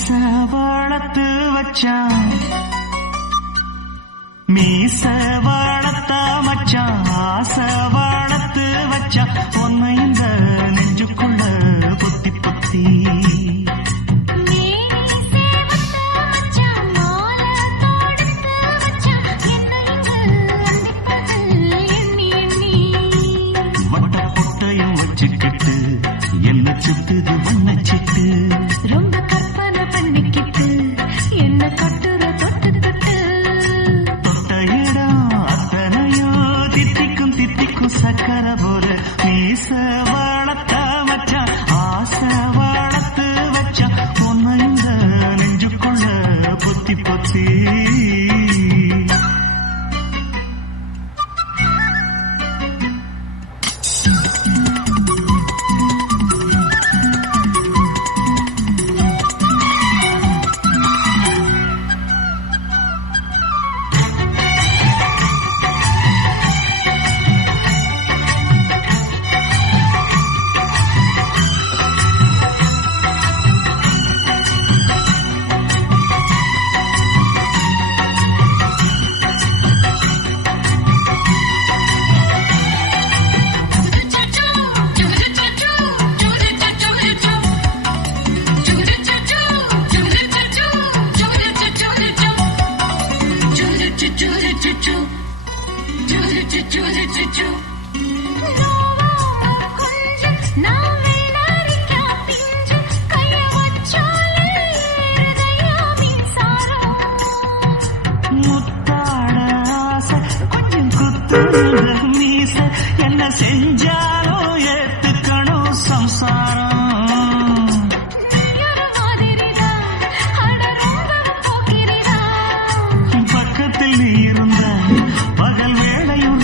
ஆசை வளர்த்து வச்சான் மீச வளர்த்த மச்சான் ஆசை வளர்த்து வச்சான் உன்னை இந்த நெஞ்சுக்குள்ள பொத்தி பொத்தி வட்ட பொட்டையும் வச்சுக்கிட்டு என்ன சுத்துது வண்ண சிட்டு ரொம்ப கற்பனை பண்ணிக்கிட்டு என்ன கட்டுற தொட்டு தொட்டு தொட்ட இடம் அத்தனையோ தித்திக்கும் தித்திக்கும் சக்கர போல மீச வளர்த்த மச்சான் ஆசை வளர்த்து வச்சான் உன்னை இந்த நெஞ்சுக்குள்ள பொத்தி பொத்தி முத்தாட ஆசை கொஞ்சம் குத்துற மீச என்ன செஞ்சாலும் ஏத்துக்கணும் சம்சாரம் பக்கத்தில் நீ இருந்த பகல் வேளையும்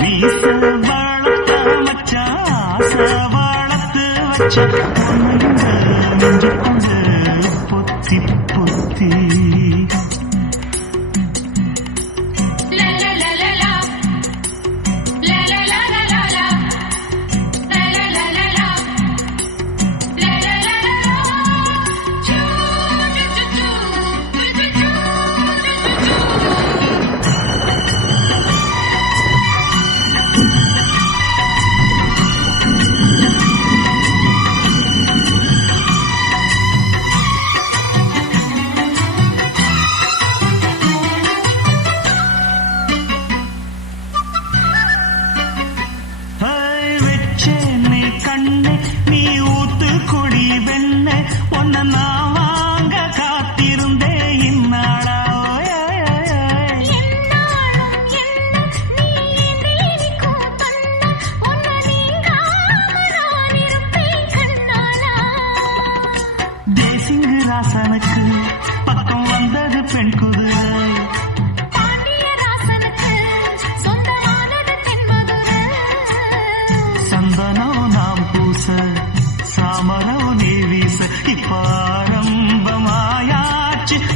மீச வளர்த்த மச்சான் ஆசை வளர்த்து வச்சான் நெஞ்சு கொண்டு பொத்தி பொத்தி கண்ணு நீ ஊத்து குடி வெண்ண ஒன்ன நான் வாங்க காத்திருந்தே இந்நாளா தேசிங்கு ராசனுக்கு பக்கம் வந்தது பெண் குதிரை சந்தனம் நாம் பூச சாமரம் நீ வீச இப்பாரம்பமாயாச்சு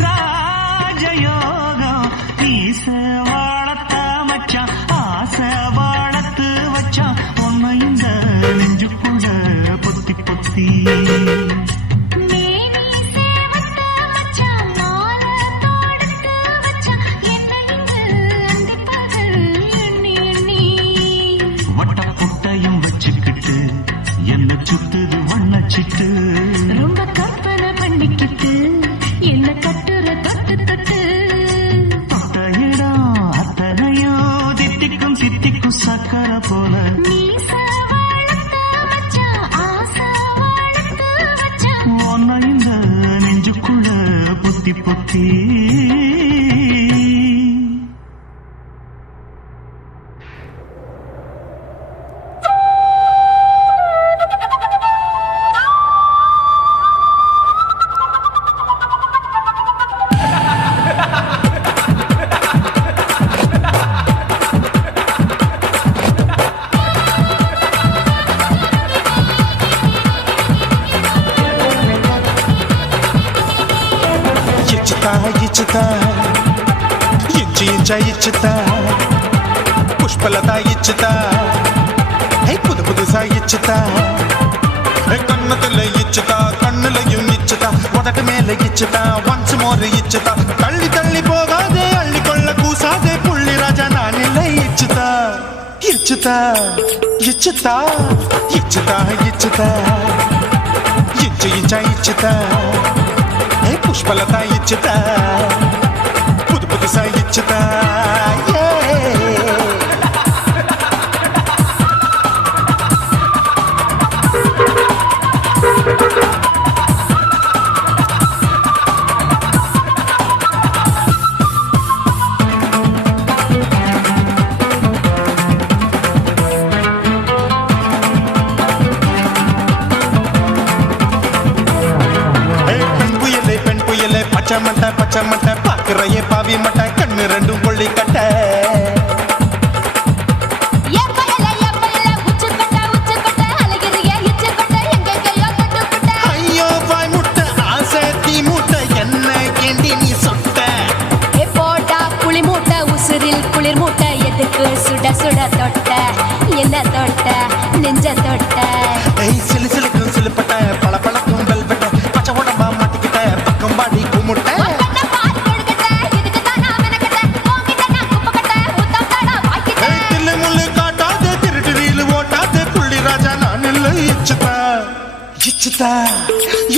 ராஜயோகம் மீச வளர்த்த மச்சான் ஆசை வளர்த்து வச்சான் உன்னை இந்த நெஞ்சுக்குள்ள பொத்தி பொத்தி வட்ட பொட்டையும் வச்சுக்கிட்டு என்ன சுத்துது வண்ண சிட்டு ரொம்ப கற்பனை பண்ணிக்கிட்டு என்ன கட்டுற தொட்டு தொட்டு தொட்ட இடம் அத்தனையோ தித்திக்கும் தித்திக்கும் சக்கர போல உன்னை இந்த நெஞ்சுக்குள்ள பொத்தி பொத்தி இச்சுதா புஷ்பலதா இச்சுதா புது புதுசா இச்சுதா கண்ணத்துல இச்சுதா கண்ணுலையும் இச்சுதா உதட்டு மேல இச்சுதா ஒன்ஸ் மோர் இச்சுதா தள்ளி தள்ளி போகாதே அள்ளி கொள்ள கூசாதே புள்ளி ராஜா நான் இல்லை இச்சுதா இச்சுதா இச்சுதா இச்சுதா இச்சுதா இச்சு இச்சா இச்சுதா புஷ்பலதா இச்சுதா புது புதுசா இச்சுதா பச்சை மட்டை பாக்குறையே பாவி மட்டை கண்ணு ரெண்டும் கொள்ளி கட்ட ஐயோ பாய் முட்டை ஆசை தீ மூட்டை என்ன கேண்டி நீ சொட்ட போட்டா புளி மூட்டை உசுரில் குளிர் மூட்டை எதுக்கு சுட சுட தொட்ட என்ன தொட்ட நெஞ்ச தொட்ட சிலு சிலுக்கும் சிலுப்பட்ட பல பழக்கும் வெல்வெட்ட பச்சை உடம்பா மாட்டிக்கிட்ட பக்கம் பாடி குமுட்ட இச்சுதா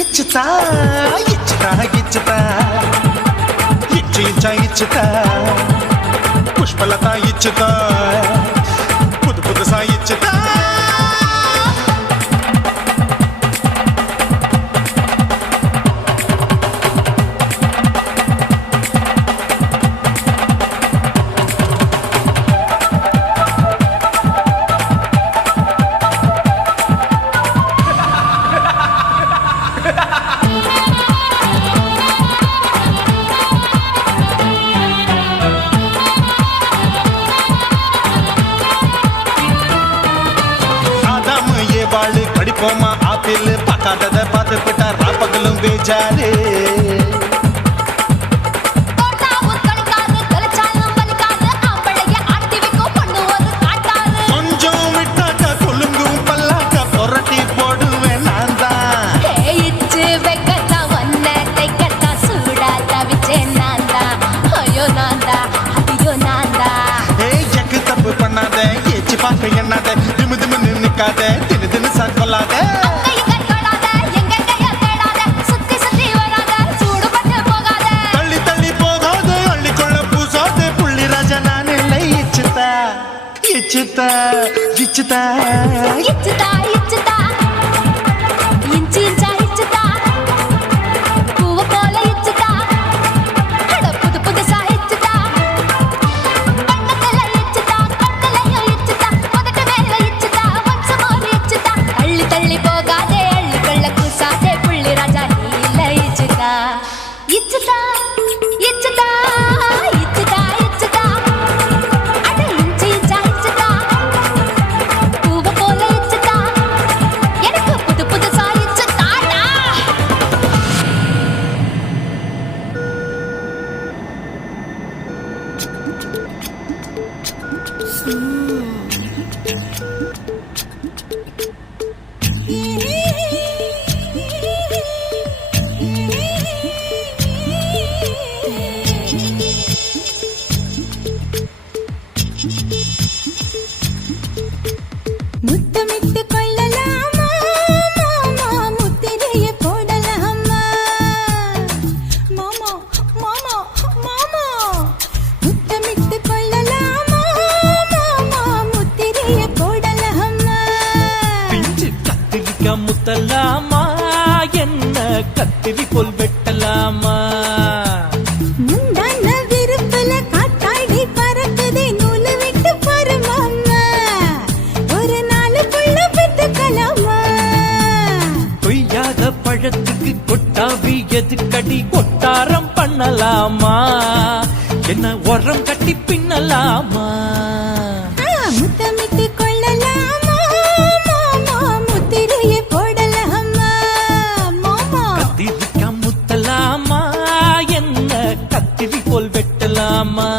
இச்சுதா இச்சுதா இச்சுதா இச்சு இச்சா இச்சுதா புஷ்பலதா இச்சுதா புது புதுசா இச்சுதா வாழு கடிப்போமா ஆப்பிள் பார்க்காதத பார்த்து விட்டா ராப்பகலும் பேஜாரு கொஞ்சம் விட்டாக்க கொலுங்கும் பல்லாக்க புரட்டி போடுவேன் நான் தான் இச்சு வைக்கத்தான் வந்த தைக்கத்தான் சூடா தவிச்சேன் நான் தான் ஐயோ நான் தான் ஐயோ நான் தான் எக்கு தப்பு பண்ணாத ஏச்சு பார்க்க எண்ணாத திமு திமுன்னு நிக்காத தினு தினு சாக்கொள்ளாத தள்ளி தள்ளி போகாத அள்ளி கொள்ள பூசாத புள்ளி ராஜா நான் இல்லை இச்சுதா இச்சுதா இச்சுதா இச்சுதா இச்சுதா இஞ்சி இஞ்சா இச்சுதா பூவ போல இச்சுதா அட புது புதுசா இச்சுதா கண்ணத்துல இச்சுதா கண்ணலையும் இச்சுதா உதட்டு மேல இச்சுதா ஒன்ஸ் மோர் இச்சுதா தள்ளி தள்ளி போகாதே அள்ளி கொள்ள கூசாதே புள்ளி ராஜா நீ இல்ல இச்சுதா இச்சுதா இச்சுதா இச்சுதா இச்சுதா அட இஞ்சி இஞ்சா இச்சுதா பூவ போல இச்சுதா எனக்கு புது புதுசா இச்சுதாடா முத்தமிட்டு கொள்ளலாமா மாமா முத்திரைய போடலாமா மாமா மாமா மாமா முத்தமிட்டு கொள்ளலாமா மாமா முத்திரைய போடலாமா பிஞ்சு கத்திரிக்கா முத்தலாமா என்ன கத்திரி போல் வெட்டலாமா முந்தான விருப்பல காத்தாடி பறக்குதே நூலு விட்டு பாரு மாமா ஒரு நாளுக்குள்ள பெத்துக்கலாமா கொய்யாத பழத்துக்கு கொட்டாவி எதுக்கடி கொட்டாரம் பண்ணலாமா என்ன உரம் கட்டி பின்னலாமா முத்தமிட்டு கொள்ளலாமா மாமா முத்திரைய போடலாமா மாமா கத்திரிக்கா முத்தலாமா என்ன கத்திரி போல் வெட்டலாமா?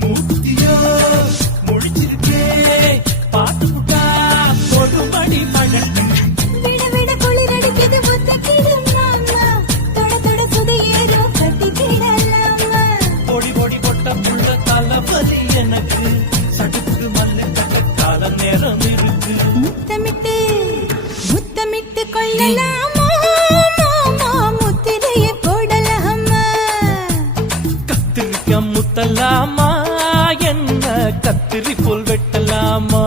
மூத்தியா முடிச்சிருக்கே பாத்து புட்டா கொடுமடி மழை விட விட குளிரடிக்குது முத்தக்கிடும் மாமா தொட தொட சுதியேறும் கட்டிக்கிடலாமா பொடி பொடி பொட்ட புள்ள தலைவலி எனக்கு சடுக்கு மல்லு கட்ட காலம் நேரம் இருக்கு முத்தமிட்டு முத்தமிட்டு கொள்ளலாமா மாமா முத்திரையை போடலாமா கத்திரிக்க முத்தலாமா என்ன கத்திரி போல் வெட்டலாமா?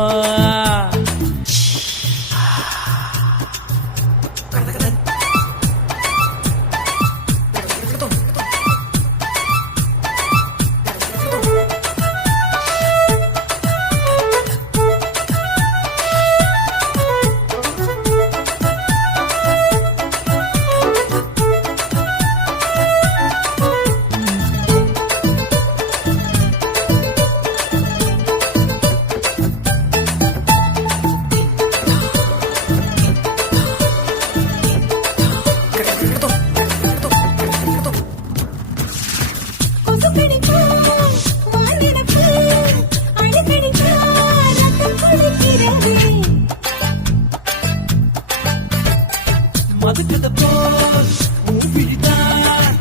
மதுக்கத போல் ஊபிடிதான்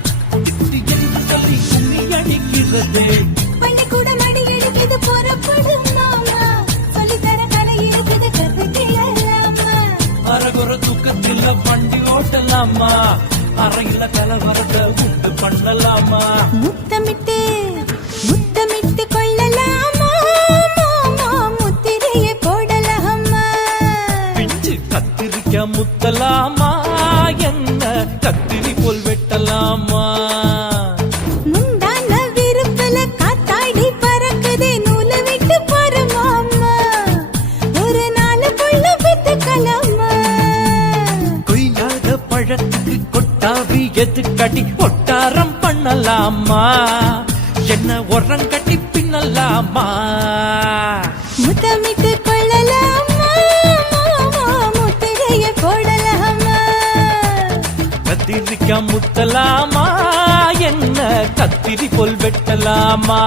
குட்டி என்று சொல்லி கும்மி அடிக்கிறது பள்ளிக்கூட மடி எடுக்குது புறப்படும் மாமா சொல்லித்தர கலை இருக்குது கத்துக்கலாமா அரகுற தூக்கத்தில் வண்டி ஓட்டலாமா? அறையில கலவரத்தை உண்டு பண்ணலாமா? முத்தமிட்டு முத்தமிட்டு கொள்ளலாமா மாமா முத்திரையை போடலாமா பிஞ்சு கத்திரிக்க முத்தலாமா என்ன கத்திரி போல் வெட்டலாமா? முந்தான விருப்பல காத்தாடி பறக்குதே நூல விட்டு போற மாமா ஒரு நாள் புள்ள பெத்துக்கலாமா கொய்யாத பழத்துக்கு கொட்டாவி எதுக்கடி ஒட்டாரம் பண்ணலாமா? என்ன உரங்கட்டி பின்னலாமா? முத்தமிட்டு கொள்ளலாமா மாமா முத்திரையை போடலாமா கத்திரிக்க முத்தலாமா என்ன கத்திரி போல் வெட்டலாமா?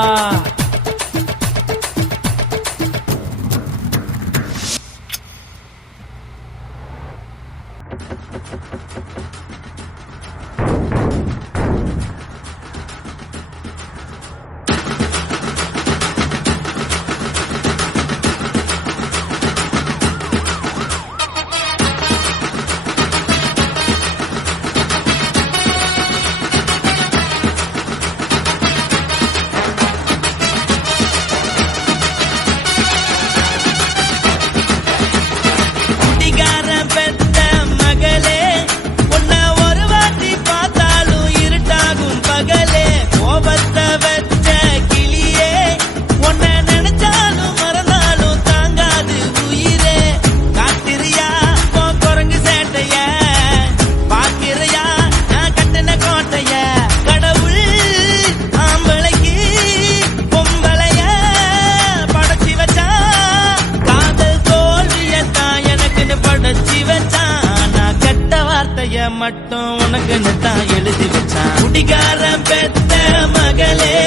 மட்டும் உனக்குன்னு தான் எழுதி வச்சான். குடிகாரன் பெத்த மகளே,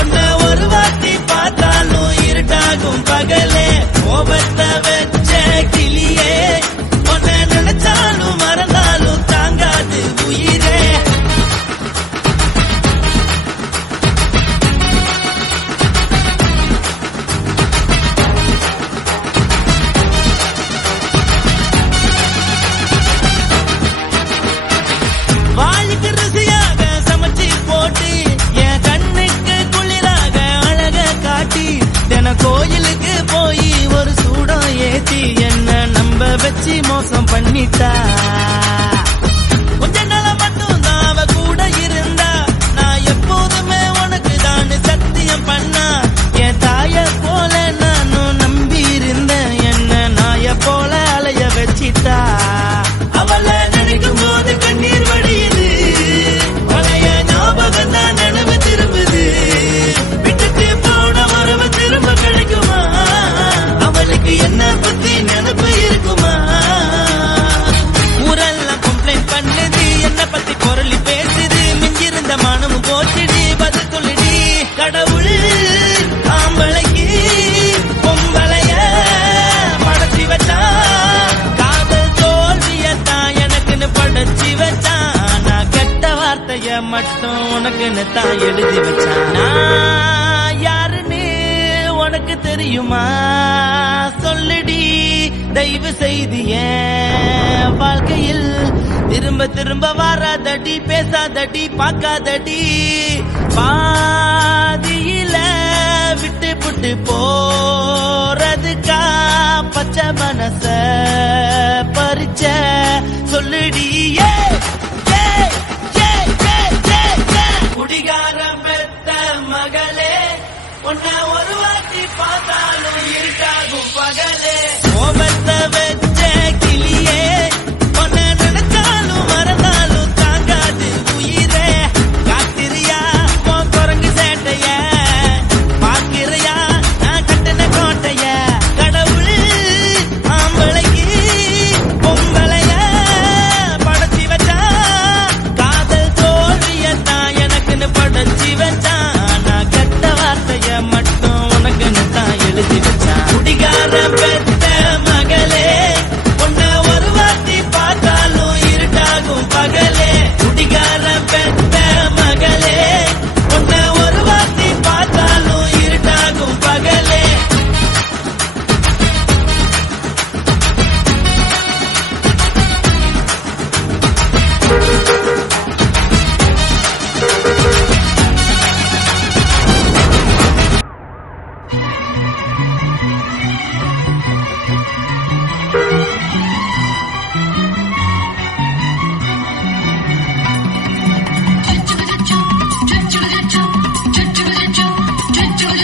உன்னை ஒரு வாட்டி பார்த்தாலும் இருட்டாகும் பகலே. கோபத்தை வச்ச கிளியே, உன்னை நினைச்சாலும் மறந்தாலும் தாங்காது உயிரே. வச்சு மோசம் பண்ணிட்டா. கொஞ்ச நாள மட்டும் தான் அவ கூட இருந்தா, நான் எப்போதுமே உனக்கு தான் சத்தியம் பண்ணா. என் தாய போல நானும் நம்பி இருந்தேன், என்ன நாய போல அலைய வச்சிட்டா. அவளை நினைக்கும் போது கண்ணீர் வடியுது, பழைய ஞாபகம் தான் நினைவு திரும்புது. விட்டுட்டு போன வரவு திரும்ப கிடைக்குமா, அவளுக்கு என்ன பத்தி நினைப்பு இருக்குமா. ஊரெல்லாம் கம்ப்ளைண்ட் பண்ணுது, என்ன பத்தி பொருளி பேசுது. மிஞ்சிருந்த மானமும் போச்சுடி, பதில் சொல்லுடி. கடவுள் ஆம்பளைக்கு பொம்பளைய படைச்சி வச்சா, காதல் தோல்வியத்தான் எனக்குன்னு படைச்சி வச்சான். நான் கெட்ட வார்த்தைய மட்டும் உனக்குன்னு தான் எழுதி வச்சான். நான் யாருன்னு உனக்கு தெரியுமா, சொல்லுடி தயவு செய்து. என் வாழ்க்கையில் திரும்ப திரும்ப வராதடி, பேசாதடி, பார்க்காதடி. பாதியில விட்டு புட்டு போறதுக்கா பச்சை மனச பறிச்ச, சொல்லுடி